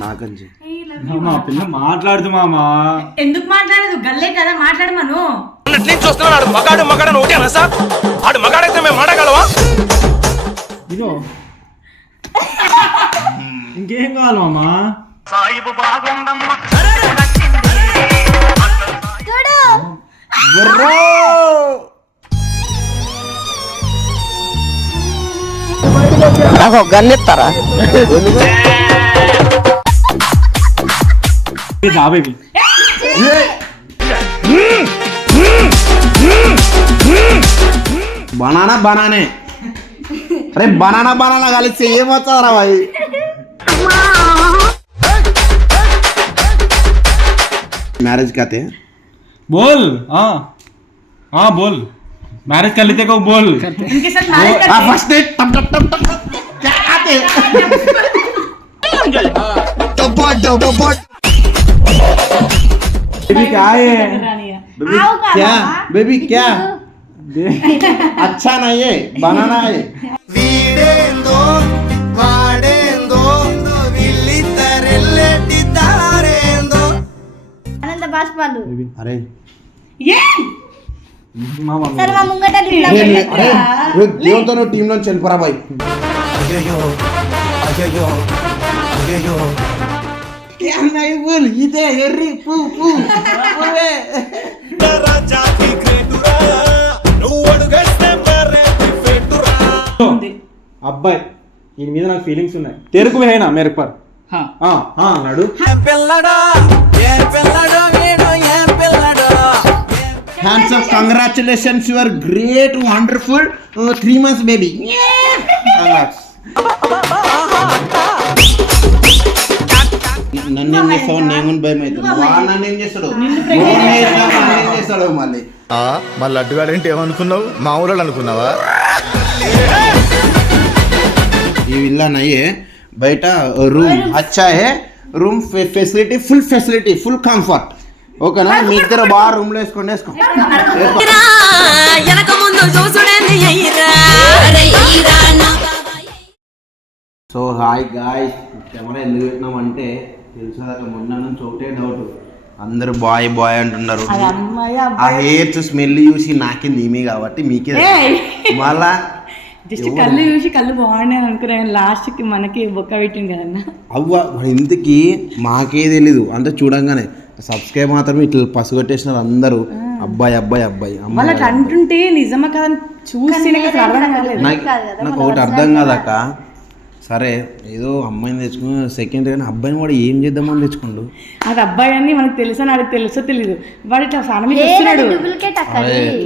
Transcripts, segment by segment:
నాగంజి పిల్ల మాట్లాడుతు మామా. ఎందుకు మాట్లాడదు? గల్లే కదా మాట్లాడమను. చూస్తున్నాడు మగాడు మగాడని ఒకటేనా సార్? ఆడు మగాడైతే మేము మాట్లాడగలవా? ఇదో ఇంకేం కావాలి మామా? నాకు గన్నెత్తారా? Baby banana బనానే. అరే బనానా బనానా కలిసి ఏమొచ్చారా భాయ్? मैरिज कहते हैं बोल. हाँ बोल. मैरिज कर लेते को बोल. इनके साथ मैरिज करते हैं. फर्स्ट डेट टप टप टप टप क्या कहते हैं? बेबी क्या है? बेबी क्या? बेबी क्या? अच्छा नहीं है, बनाना है. वीडेंदो वाडेंदो विल्लितरेल्लेटिदारेंदो आनंद बाष्पालु. अरे ये सर మా ముంగట లిప్లా अरे దేవుతో టీమ్ నుంచి వెళ్ళిపోరా బాయ్. అయ్యో అయ్యో అయ్యో क्या नहीं बोल इधे ఎర్రి పూ పూ ఓవే రాజా కి గ్రేటురా నువ్వు అడుగేస్తే మరే ఫెటురా. అబ్బాయి ఈ మీద నాకు ఫీలింగ్స్ ఉన్నాయి. తెరుకు వేయనా మేరకు పర్. అన్నాడు. పిల్లడా ఏ పిల్లడా నేను ఏ పిల్లడా. Hands off congratulations you are great wonderful 3 months baby. నన్ను ఏం చేస్తావు? నేను భయం అవుతుంది. వాడు నన్ను ఏం చేస్తాడు? ఏం చేస్తాడు మళ్ళీ? మళ్ళీ అడ్డుగాడేంటి ఏమనుకున్నావు? మా ఊళ్ళో అనుకున్నావా? ఈ విల్లా నయ్యే బయట రూమ్ అచ్చా హే రూమ్ ఫెసిలిటీ ఫుల్ కంఫర్ట్. ఓకేనా? మీ ఇద్దరు బాగా రూమ్ లో వేసుకోండి. సో హాయ్ గాయ్స్, కెమెరా ఎందుకు పెట్టినామంటే తెలుసా మొన్న నుంచి ఒకటే డౌట్. అందరు బాయ్ బాయ్ అంటున్నారు. ఆ హెయిర్స్ స్మెల్ చూసి నాకింది ఈమె కాబట్టి మీకే మళ్ళా జస్ట్ కళ్ళు చూసి కళ్ళు బాగున్నాయి అనుకున్నాను. లాస్ట్ కి మనకి బొక్క పెట్టింది కదన్నా. అవ్వ ఇంతకి మాకే తెలీదు. అంటే చూడంగానే సబ్స్క్రైబ్ మాత్రం ఇట్లా పసుగొట్టేసినారు అందరూ. అబ్బాయి అబ్బాయి అబ్బాయి వాళ్ళకి అంటుంటే నిజమా కాదని చూసి నాకు ఒకటి అర్థం కాదక్క. సరే ఏదో అమ్మాయిని తెచ్చుకుని సెకండ్ కానీ అబ్బాయిని వాడు ఏం చేద్దామని తెచ్చుకోండు. అది అబ్బాయి అని మనకు తెలుసా నాకు తెలుసో తెలీదు. వాడు ఇట్లా స్నానం చేసి వస్తున్నాడు.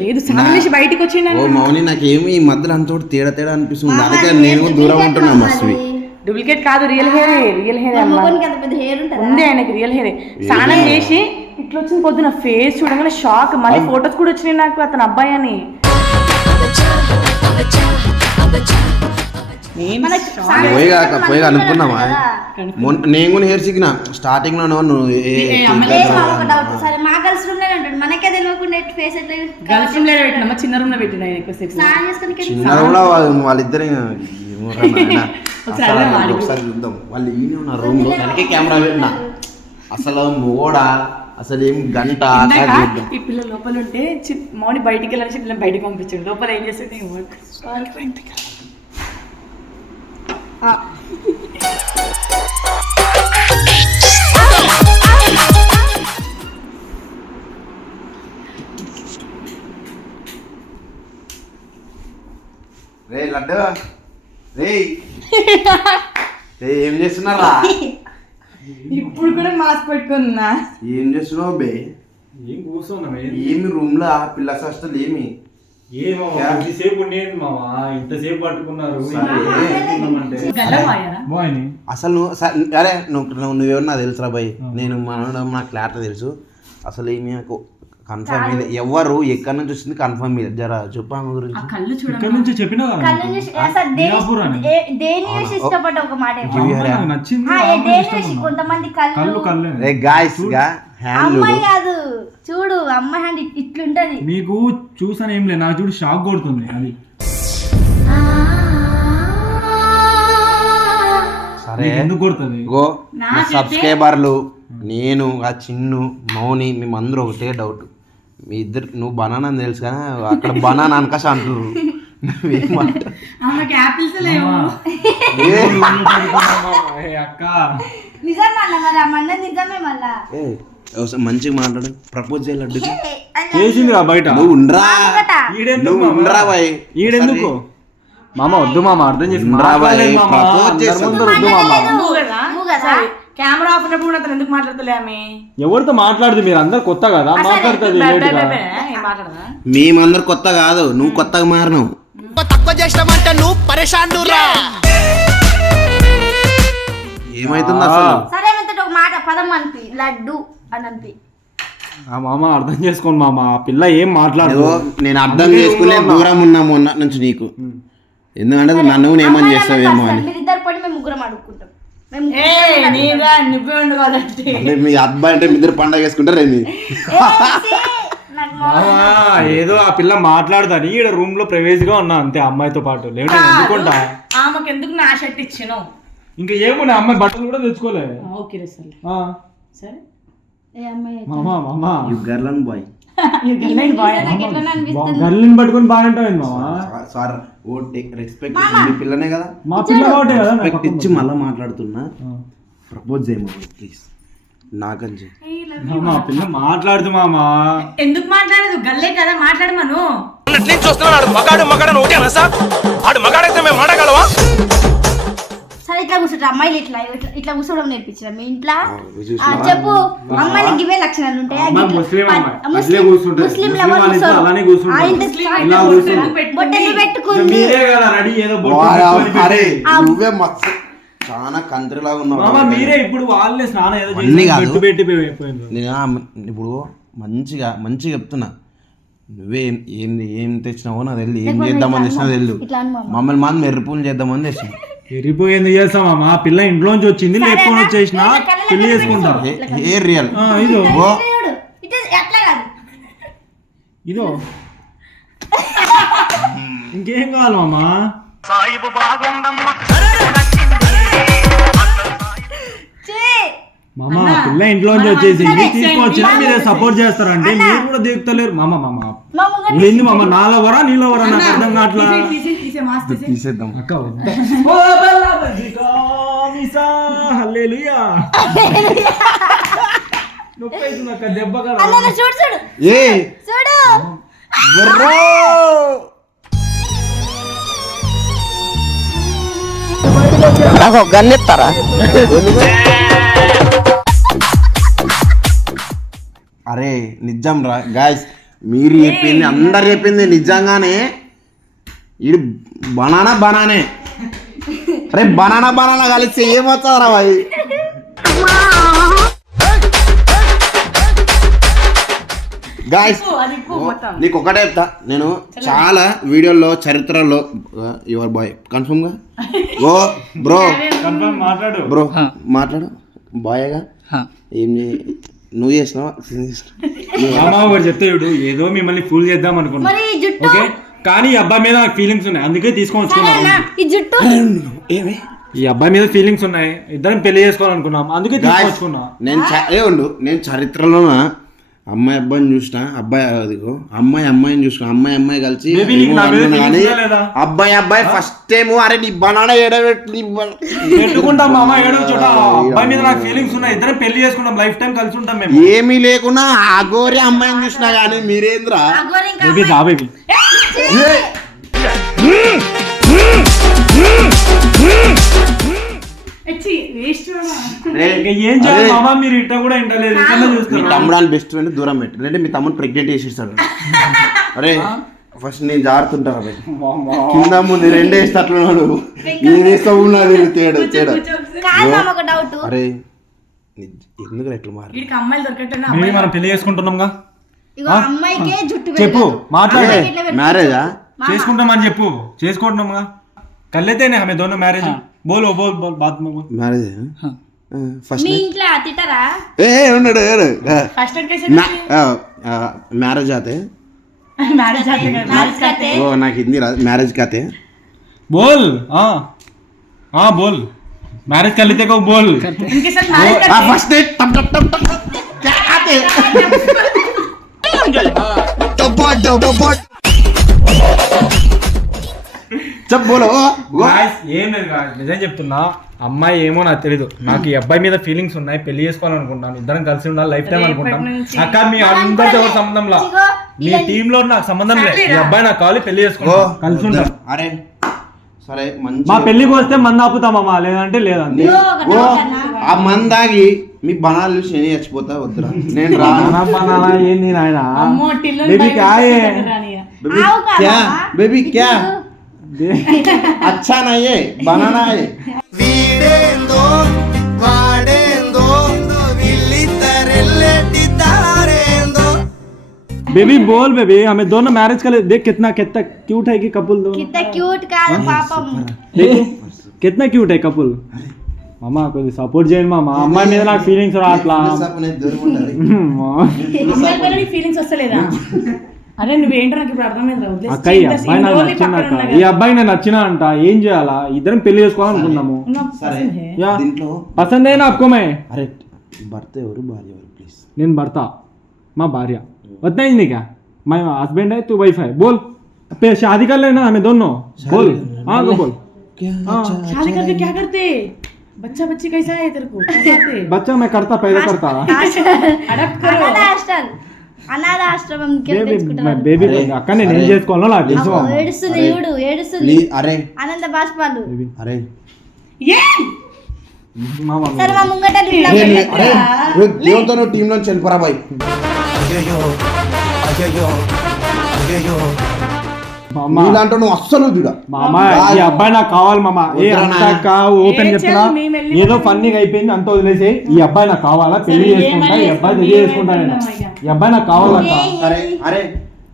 లేదు స్నానం చేసి బయటకు వచ్చిండు. ఓ మౌని నాకేమి ఈ మధ్యలో అంత తేడా తేడా అనిపిస్తుంది. అందుకే నేను దూరం ఉంటున్నా. మస్తు డూప్లికేట్ కాదు, రియల్ హెయిర్ ఉంది ఆయనకి. రియల్ హెయిర్ స్నానం చేసి ఇట్లా వచ్చింది పొద్దున. ఫేస్ చూడగానే షాక్. మళ్ళీ ఫొటోస్ కూడా వచ్చినాయి నాకు అతను అబ్బాయి అని. పోయి అనుకున్నామా? నేను కూడా హెయిర్ సిగ్నా స్టార్టింగ్ లో నువ్వు మనకే తెలియకుండా ఫేస్ ఎట్లా గర్ల్స్ రూమ్ లో పెట్టినా చిన్న రూమ్ లో పెట్టినా చిన్న రూమ్ లో వాళ్ళిద్దరు ఒకసారి చూద్దాం. వాళ్ళు ఈయన ఉన్న రూమ్ లో వెనకే కెమెరా పెట్టినా. అసలు మోడా అసలు ఏం గంట ఈ పిల్ల లోపల ఉంటే మౌని బయటికి వెళ్ళాలని పిల్లలు బయటకు పంపించండి. లోపల ఏం చేస్తుంటే రే లడ్డు రే ఏం చేస్తున్నారా? ఇప్పుడు కూడా మాస్క్ పెట్టుకున్నా. ఏం చేస్తున్నావు బే? ఏం కూర్చున్నా ఏమి రూమ్ లో పిల్ల సస్తలు ఏమి సేపు ఉండేది మావా. ఇంతసేపు పట్టుకున్నారు. అసలు అరే నువ్వేమన్నా తెలుసురా బాయ్. నేను మనడం నాకు క్లారిటీ తెలుసు. అసలు ఏమి కన్ఫర్మ్ మీద ఎవరు ఎక్కడి నుంచి వచ్చింది కన్ఫర్మ్ మీద జర చెప్పా గురించి. ఇక్కడ నుంచి చెప్పినా చూడు అమ్మాయి హ్యాండ్ ఇట్లుంటది. మీకు చూసాను ఏం లేదు, నాకు చూడు షాక్ కొడుతుంది. అది అరే ఎందుకు కొడుతుంది గో సబ్స్క్రైబర్లు నేను ఆ చిన్ను మౌని మేమందరూ ఒకటే డౌట్ మీ ఇద్దరు నువ్వు బనానా అని తెలుసు కానీ అక్కడ బనానా అనకాశ అంటున్నారు ఆమెకి యాపిల్స్ లేవు. అక్క నిజం మళ్ళా మరి ఆ మన్న నిజమే మళ్ళా మంచిగా మాట్లాడు ప్రపోజ్ చేయాలి అడ్డుకి చేసింది బయట నువ్వు ఉండరా ఈడెందుకు నువ్వు ఉండరా బాయ్ ఈడెందుకు మామ వద్దు మామ అర్థం చేసి ఉండరా బాయ్ ప్రపోజ్ చేస్తా వద్దు మామ నువ్వు కదా కెమెరా ఆఫ్ ఉన్నప్పుడు కూడా అతను ఎందుకు మాట్లాడతలే ఆమె? ఎవరితో మాట్లాడదు మీరు అందరు కొత్త కదా మాట్లాడుతుంది ఏం మాట్లాడదా? మేమందరు కొత్త కాదు నువ్వు కొత్తగా మారినావు తక్కువ చేసినామంటే నువ్వు పరేషాన్ రా. ఏమైతుంది అసలు సరే ఒక మాట పదం అనిపి లడ్డు అని అనిపి ఆ మామ అర్థం చేసుకోండి మామ ఆ పిల్ల ఏం మాట్లాడదు ఏవో నేను అర్థం చేసుకునే దూరం ఉన్నా మొన్న నుంచి నీకు ఎందుకంటే నన్ను ఏమని చేస్తావేమో అని మీరిద్దరు పడి మేము ముగ్గురం అడుక్కుంటాం మేము నువ్వే ఉండు కదంటే అంటే మీ అబ్బాయి అంటే మీ ఇద్దరు పండగ వేసుకుంటారు ఏంది ఏదో ఆ పిల్ల మాట్లాడదని ఈడ రూమ్ లో ప్రైవేట్ గా ఉన్నా అంతే అమ్మాయితో పాటు లేదంటే ఎందుకుంటా ఆమెకి ఎందుకు నా షర్ట్ ఇచ్చినావు? ఇంకా ఏమున్నా అమ్మాయి బట్టలు కూడా తెచ్చుకోలే ఓకే రే సరే ఆ. సరే మామ మామ గర్ల్ అండ్ బాయ్ గర్లిని పట్టుకొని బాగుంటావు మామ సార్ ఓ టేక్ రెస్పెక్ట్ మీ పిల్లనే కదా మా పిల్ల ఒకటే కదా నాకు రెస్పెక్ట్ ఇచ్చి మళ్ళీ మాట్లాడుతున్నా ప్రపోజ్ చేయమా ప్లీజ్ నాకని చెప్పి మామ ఆ పిల్ల మాట్లాడుతు మామ ఎందుకు మాట్లాడదు? గల్లే కదా మాట్లాడమను. నేను చూస్తున్నాడు మగాడు ఒకటేనా సార్? ఆడు మగాడైతే మేము మాడగలవా? సరే ఇట్లా కూర్చుంటారు అమ్మాయిలు ఇట్లా ఇట్లా కూర్చోవడం నేర్పించారు మీ ఇంట్లో చెప్పు అమ్మాయిలకి ఇవే లక్షణాలు ఉంటాయి బొట్టలు పెట్టుకుంది అరే నువ్వే మస్తు చాలా కంట్రీ లాగా ఉన్నావు మీరే ఇప్పుడు వాళ్ళే స్నానం ఏదో అన్నీ కాదు. పెట్టు పెట్టి పోయిపోయింది నేను ఇప్పుడు మంచిగా చెప్తున్నా నువ్వే ఏం తెచ్చినావో నాకు తెలియదు ఏం చేద్దామని తెచ్చినా తెలియదు మమ్మల్ని మాత్రం మెర్రిపూలు చేద్దామని తెచ్చిన ఎరిపోయింది చేస్తామా మా పిల్ల ఇంట్లోంచి వచ్చింది లేకపోతే వచ్చేసిన పెళ్లి చేసుకుంటా ఏ రియల్ ఇదో అట్లా కాదు ఇదో ఇంకేం కావాలి మామా మామ పిల్ల ఇంట్లోంచి వచ్చేసింది తీసుకొచ్చినా మీరే సపోర్ట్ చేస్తారంటే మీరు కూడా దిగుతలేరు మామ మామ ఏంది మామ నాలో వరా నీలో వరా నాకు అర్థం కావట్లా తీసేద్దాం అక్క హల్లెలూయా నొప్పి అవుతుంది అక్క దెబ్బ కదా చూడు చూడు ఏ చూడు గన్నెత్తారా అరే నిజం రా గాయస్ మీరు చెప్పింది అందరు చెప్పింది నిజంగానే ఇది బనానే అరే బనానా కలిసి ఏమొస్తుందిరా భాయ్ గాయస్ నీకు ఒకటే చెప్తా నేను చాలా వీడియోల్లో చరిత్రలో యువర్ బాయ్ కన్ఫర్మ్ గా ఓ బ్రో కన్ఫర్మ్ మాట్లాడు బ్రో మాట్లాడు బాయ్గా ఏం నువ్వు చేసినావా మామ ఒకటి చెప్తే చూడు ఏదో మిమ్మల్ని ఫూల్ చేద్దాం అనుకున్నా మరి ఈ జుట్టు ఓకే కానీ ఈ అబ్బాయి మీద నాకు ఫీలింగ్స్ ఉన్నాయి అందుకే తీసుకొని వచ్చుకున్నాను ఈ జుట్టు ఏమి ఈ అబ్బాయి మీద ఫీలింగ్స్ ఉన్నాయి ఇద్దరం పెళ్లి చేసుకోవాలనుకున్నాం అందుకే తీసుకొచ్చుకున్నా నేను చరిత్రలో అమ్మాయి అబ్బాయిని చూసిన అమ్మాయిని చూసిన అమ్మాయి కలిసి అబ్బాయి ఫస్ట్ టైం అరే నీ బనానా పెట్టుకుంటాం మామ ఏడో చోట అబ్బాయి మీద నాకు ఫీలింగ్స్ ఉన్నాయి ఇద్దరం పెళ్లి చేసుకుంటాం లైఫ్ టైం కలిసి ఉంటాం మేము ఏమీ లేకున్నా అగోరి అమ్మాయిని చూసినా కానీ మీరేంద్రా బేబీ దా బేబీ ఏం చేయాలి మామ మీరు ఇట్ట కూడా ఇంటలేదు ఇట్లా మీ చూస్తారు తమ్ముడు బెస్ట్ ఫ్రెండ్ దూరం పెట్టు అంటే మీ తమ్ముడు ప్రెగ్నెంట్ చేసేస్తాడు అరే ఫస్ట్ నేను జారుతుంటాను అరే కింద ముందు రెండే వేస్తే అట్లా అరే ఎందుకు ఎట్లా మారి అమ్మాయిలు దొరకట్టు మేము మనం పెళ్లి చేసుకుంటున్నాంగా అమ్మాయికే జుట్టు చెప్పు మాట్లాడే మ్యారేజా చేసుకుంటామని చెప్పు చేసుకుంటున్నాంగా కళ్ళైతేనే హమే దోనో మ్యారేజ్ బోలో బోల్ బాత్ में మ్యారేజ్ ఫస్ట్ మీ ఇంట్లో తిట్టరా ఉన్నాడు ఫస్ట్ మ్యారేజ్ ఆతే మ్యారేజ్ అయితే ఓ నాకు హిందీ రాదు మ్యారేజ్ కాతే बोल हाँ हाँ बोल मैरिज कर लेते को बोल इनके साथ मैरिज करते हैं। फर्स्ट डेट टप टप टप टप क्या आते जब बोलो Guys, ఏం లేదు guys, నిజం చెప్తున్నా అమ్మాయి ఏమో నాకు తెలీదు నాకు ఈ అబ్బాయి మీద ఫీలింగ్స్ ఉన్నాయి పెళ్లి చేసుకోవాలనుకుంటాను ఇద్దరం కలిసి ఉండాలి లైఫ్ టైం అనుకుంటాం అక్క మీ అందరితో ఎవరు సంబంధం లా మీ టీమ్ లో నాకు సంబంధం లేదు ఈ అబ్బాయి నాకు కావాలి పెళ్లి చేసుకుంటాం కలిసి ఉంటాం అరే సరే మంచి మా పెళ్లికి వస్తే మంది ఆపుతామమ్మా లేదంటే లేదండి ఓ ఆ మందాగి మీ బనాలు చూసి నేను చచ్చిపోతా వద్దురా నేను రానా ఏంది నాయన అమ్మో టిల్లు బేబీ కాయే क्या बेबी क्या अच्छा नहीं है बनाना है వీడేందో వాడేందో వీళ్ళిద్దరెల్లెట్టిదారేందో बेबी बोल बेबी हमें दोनों मैरिज कर ले देख कितना कितना क्यूट है कि कपल दोनों कितना क्यूट కాదు పాపం देखो कितना क्यूट है कपल మామా కొద్ది సపోర్ట్ చేయండి మామా అమ్మాయి మీద నాకు ఫీలింగ్స్ అట్లా अपने दूर ఉండాలి అమ్మాయి పైన నీకు ఫీలింగ్స్ వస్తలేదా అరే నువ్వేంటో నాకు ఇప్పుడు అర్థమైందా అక్క ఈ అబ్బాయి నాకు నచ్చిందక్క ఈ అబ్బాయి నాకు నచ్చిన అంట ఏం చేయాలా ఇద్దరం పెళ్లి చేసుకోవాలనుకున్నాము సరే యా దీంట్లో పసంద్ అయినా आपको मैं అరే భర్త ఎవరు భార్య ఎవరు ప్లీజ్ నేను భర్త మా భార్య उतना ही नहीं क्या मैं हस्बैंड है तू वाइफ है बोल पे शादी कर लेना हमें दोनों बोल हाँ तो बोल शादी करके क्या करते बच्चा बच्ची कैसा है तेरे को कैसा आते? बच्चा मैं करता पैदा करता अडप्ट करो అనాథ ఆశ్రమం బేబీ అక్క నేను ఏం చేసుకోవాలో నాకు తెలుసు మామ. ఏడుస్తుంది చూడు ఏడుస్తుంది అరే ఆనంద బాష్పాలు అరే ఏ మామ సరే మా ముంగట ఇట్లా అరే దేవుతో నువ్వు టీంలో వెళ్ళిపోరా బాయ్ మామ ఇలాంటి నువ్వు అస్సలు దిగా మామ ఈ అబ్బాయి నాకు కావాలి మామ ఏ అంతా ఓపెన్ ఏం చెప్తున్నా చేయాలి? మేము వెళ్ళి ఏదో ఫన్నీగా అయిపోయింది అంత వదిలేసి ఈ అబ్బాయి నాకు కావాలా పెళ్లి సరే, చేసుకుంటా ఈ అబ్బాయి పెళ్లి చేసుకుంటా నేను ఈ అబ్బాయి నాకు కావాలక్క సరే అరే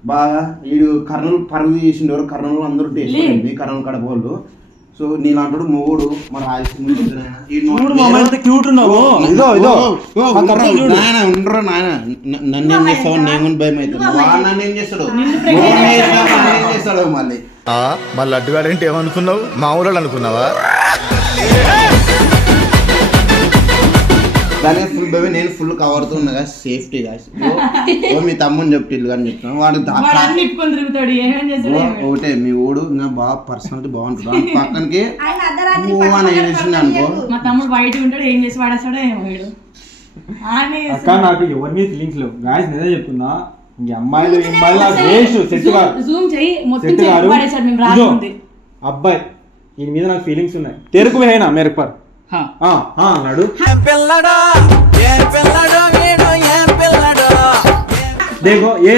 బాగా వీడు కర్నూలు పరుగు చేసిండు ఎవరు కర్నూలు అందరూ టేస్ట్ అయింది కర్నూలు కడప వాళ్ళు సో నీలాంటి మొగుడు మన చూడు మామ ఎంత క్యూట్ ఉన్నావు ఇదో ఇదో ఆ కర్ర చూడు ఉండరు నాయన నన్ను ఏం చేస్తావు నేను భయం అవుతుంది వాడు నన్ను ఏం చేస్తాడు నన్ను ఏం చేస్తాడు మళ్ళీ మా లడ్డుగాడంటే ఏమనుకున్నావు మా ఊళ్ళో అనుకున్నావా దానికి ఫుల్ బేబీ నేను ఫుల్ కవర్తో ఉన్నా కదా సేఫ్టీ ఓ మీ తమ్ముని చెప్తిల్లు కానీ చెప్తున్నాను వాడు వాడు అన్ని ఇప్పుకొని తిరుగుతాడు ఏమేం చేస్తాడు ఒకటే మీ ఓడు ఇంకా బాగా పర్సనాలిటీ బాగుంటుంది పక్కనకి ఆయన అర్ధరాత్రి నువ్వు అని వేసింది అనుకో మా తమ్ముడు బయట ఉంటాడు ఏం చేసి వాడేస్తాడో ఏమో వీడు అక్క నాకు ఎవరి మీద ఫీలింగ్స్ లేవు గాయస్ నేనే చెప్తున్నా ఈ అమ్మాయిలు ఈ అమ్మాయిలు నాకు వేస్ట్ సెట్ కాదు జూమ్ చెయ్యి మొత్తం సెట్ కాదు చేసి పడేసాడు మేము ఇదో, రాసుకుంది అబ్బాయి ఈయన మీద నాకు ఫీలింగ్స్ ఉన్నాయి తెరకు అయినా మేరకు పర్ అన్నాడు देखो ये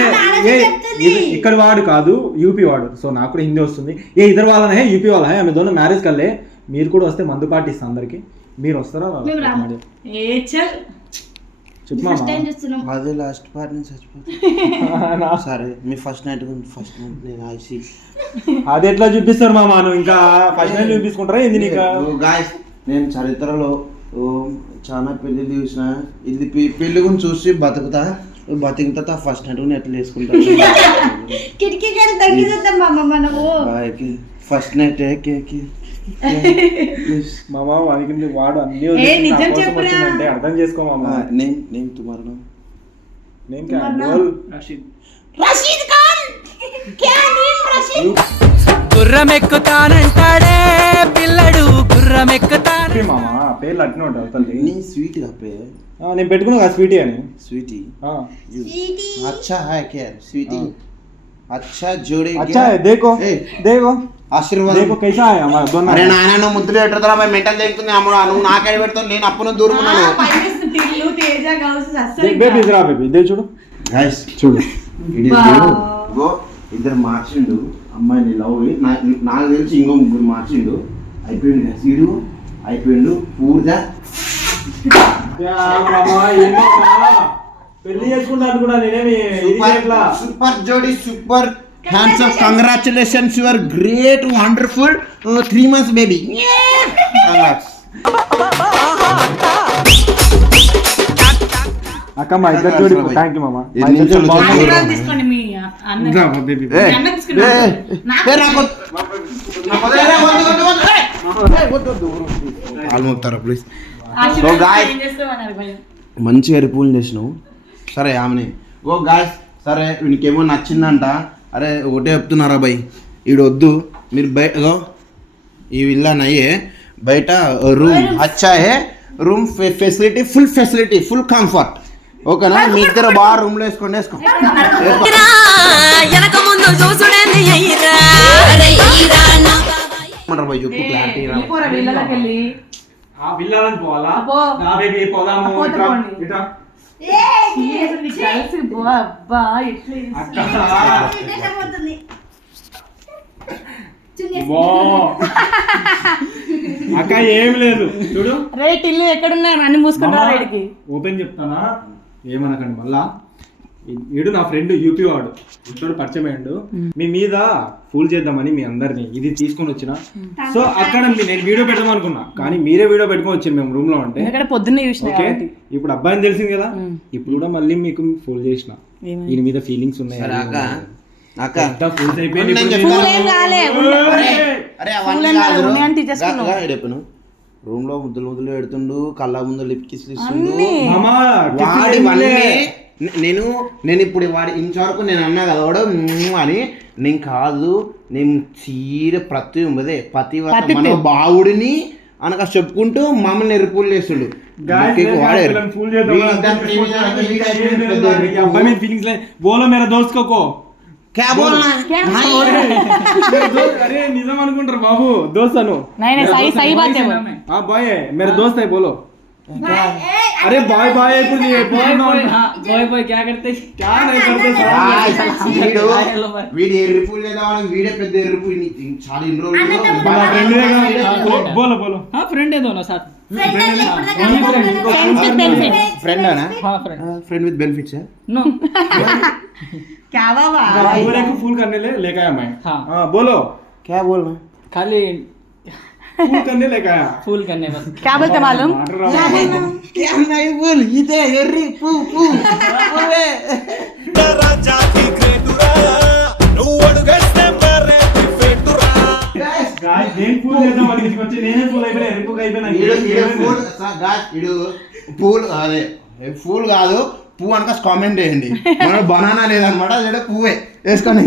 ఇక్కడ వాడు కాదు యూపీ వాడు సో నాకు కూడా హిందీ వస్తుంది ఏ ఇద్దరు వాళ్ళనే యూపీ వాళ్ళ హై हमें दोनों మ్యారేజ్ कर ले మీరు కూడా వస్తే మందు పార్టీ ఇస్తా అందరికి మీరు వస్తారా మేము రాము ఏ చల్ చెప్పు ఫస్ట్ టైం మామ చూస్తున్నాం అదే లాస్ట్ పార్ట్ నుంచి చచ్చిపోతా సరే మీ ఫస్ట్ నైట్ నేను ఐసి అది ఎట్లా చూపిస్తారు మామ నువ్వు ఇంకా ఫస్ట్ నైట్ చూపించుకుంటారా ఏంది నీకు గాయస్ నేను చరిత్రలో చాలా పెళ్ళిళ్ళు చూసిన ఇది పెళ్లి గురించి చూసి బతుకుతా బతికితే ఫస్ట్ నైట్ ఎట్లా వేసుకుంటా కిటికీ గారి తగ్గి చూద్దాం మామ మనము ఫస్ట్ నైట్ మామ వానికి వాడు అన్ని ఏ నిజం చెప్పురా. వచ్చిందంటే అర్థం చేసుకో మామ నేను తుమారు నేను క్యా బోల్ రషీద్ ఖాన్ క్యా నేమ్ రషీద్ గుర్రమెక్కుతానంటాడే పిల్లడు గుర్రమెక్కుతాను మామ పేర్లు అట్నే ఉంటావు తల్లి నీ స్వీట్ కప్పే నేను పెట్టుకున్నా స్వీటీ అని स्वीटी స్వీటీ अच्छा है क्या स्वीटी अच्छा जोड़ी अच्छा है देखो देखो ఆశీర్వాదం देखो कैसा है हमारा दोनों అరే నాయన నువ్వు ముద్దులు పెట్టరా మెంటల్ లేకుతుంది అమ్మ నువ్వు నాకే పెడతావు నేను అప్పుడు దూరుకున్నాను పైన టిల్లు తేజ గౌస్ అస్సలు బేబీ ఇదిరా బేబీ ఇదే చూడు గైస్ చూడు ఇద్దరు మార్చిండు అమ్మాయిని లవ్ నాకు తెలిసి ఇంకో ముగ్గురు మార్చిండు అయిపోయింది గైస్ వీడు అయిపోయిండు పూర్త పెళ్లి చేసుకుంటాను కూడా నేనేమి సూపర్ జోడి super handsome congratulations your great wonderful 3 months baby అక్క మా ఇద్దరు చూడు థ్యాంక్ యూ మామ మా ఎన్ని ఇద్దరు నిమిషాలు బాగున్నారు. ఆశీర్వాదం తీసుకోండి మీ అన్న ఇదిరా బేబీ మీ అన్నకి తీసుకోండి నాకు కాలు మోపుతారా ప్లీజ్. సో గాయస్ మంచిగా ఎరుపులు చేసినావు. సరే ఆమెనే ఓ గాయస్. సరే వీనికేమో నచ్చిందంట. అరే ఒకటే చెప్తున్నారా భయ్, ఈడు వద్దు మీరు బయట ఈ విల్లా నయ్యే బయట రూమ్ అచ్చా హే, రూమ్ ఫెసిలిటీ ఫుల్ కంఫర్ట్. ఓకేనా? మీ ఇద్దరు బాగా రూమ్లో వేసుకోండి. భయ్ చెప్పు క్లారిటీ. వెళ్ళి ఆ విల్లాలని పోవాలా? పో. నా బేబీ పోదాము. పోతే ఇట్రా, పోండి. ఇట్రా. అబ్బా ఎట్లా పోతుంది బా. అక్క ఏం లేదు చూడు. రేట్ ఇల్లు ఎక్కడున్నారు అన్ని మూసుకుంటారా రేటుకి. ఓపెన్ చెప్తానా, ఏమనకండి మళ్ళా. ఈడు నా ఫ్రెండ్ యూపీ వాడు, ఇతడు పరిచయం అయ్యాడు. మీ మీద ఫూల్ చేద్దామని మీ అందరిని ఇది తీసుకొని వచ్చిన. సో అక్కడ నేను వీడియో పెడదాం అనుకున్నా, కానీ మీరే వీడియో పెట్టుకొని వచ్చాను మేము రూమ్ లో ఉంటే. ఎందుకంటే పొద్దున్నే చూసిన ఓకే, ఇప్పుడు అబ్బాయిని తెలిసింది కదా, ఇప్పుడు కూడా మళ్ళీ మీకు ఫూల్ చేసిన. ఈయన మీద ఫీలింగ్స్ ఉన్నాయి. రూమ్ లో ముద్దులు పెడుతుండు, కళ్ళ ముందు లిప్ కిస్ నేను ఇప్పుడు వాడి ఇంతవరకు నేను అన్నా కదా వాడు అని. నేను కాదు, నేను చీర ప్రతి మన బావుడిని అనక చెప్పుకుంటూ మమ్మల్ని ఎరుపులు చేస్తుండు. నిజం అనుకుంటారు బాబు, దోస్త్ అను. బాయ్ మేరా దోస్త్ హై బోలో. अरे बाय बाय వీడి ఎరుపులు లేదా వీడే పెద్ద ఎరుపు. చాలా ఇన్ని రోజులు बोलो बोलो. हाँ फ्रेंड है दोनों साथ. फ्रेंड है ना? फ्रेंड विद बेनिफिट्स है. नो क्या बाबा पूरे को फूल करने लेके आया मैं. हाँ बोलो क्या बोलना खाली फूल करने लेके आया. फूल करने बस. क्या बोलते मालूम? क्या नहीं बोल इधे एर्री पू पू రాజా కి గ్రేటురా నువ్వు అడుగేస్తే మరే ఫేటురా. గాయ్స్ నేను ఫూల్ చేద్దాం అని వచ్చి నేనే ఫూల్ అయిపోయినా, ఎరుపుగా అయిపోయినా. పూల్ అదే ఫూల్ కాదు, పువ్వు అనక కామెంట్ చేయండి. మన బనానా లేదనమాట, అదే పువ్వే వేసుకొని.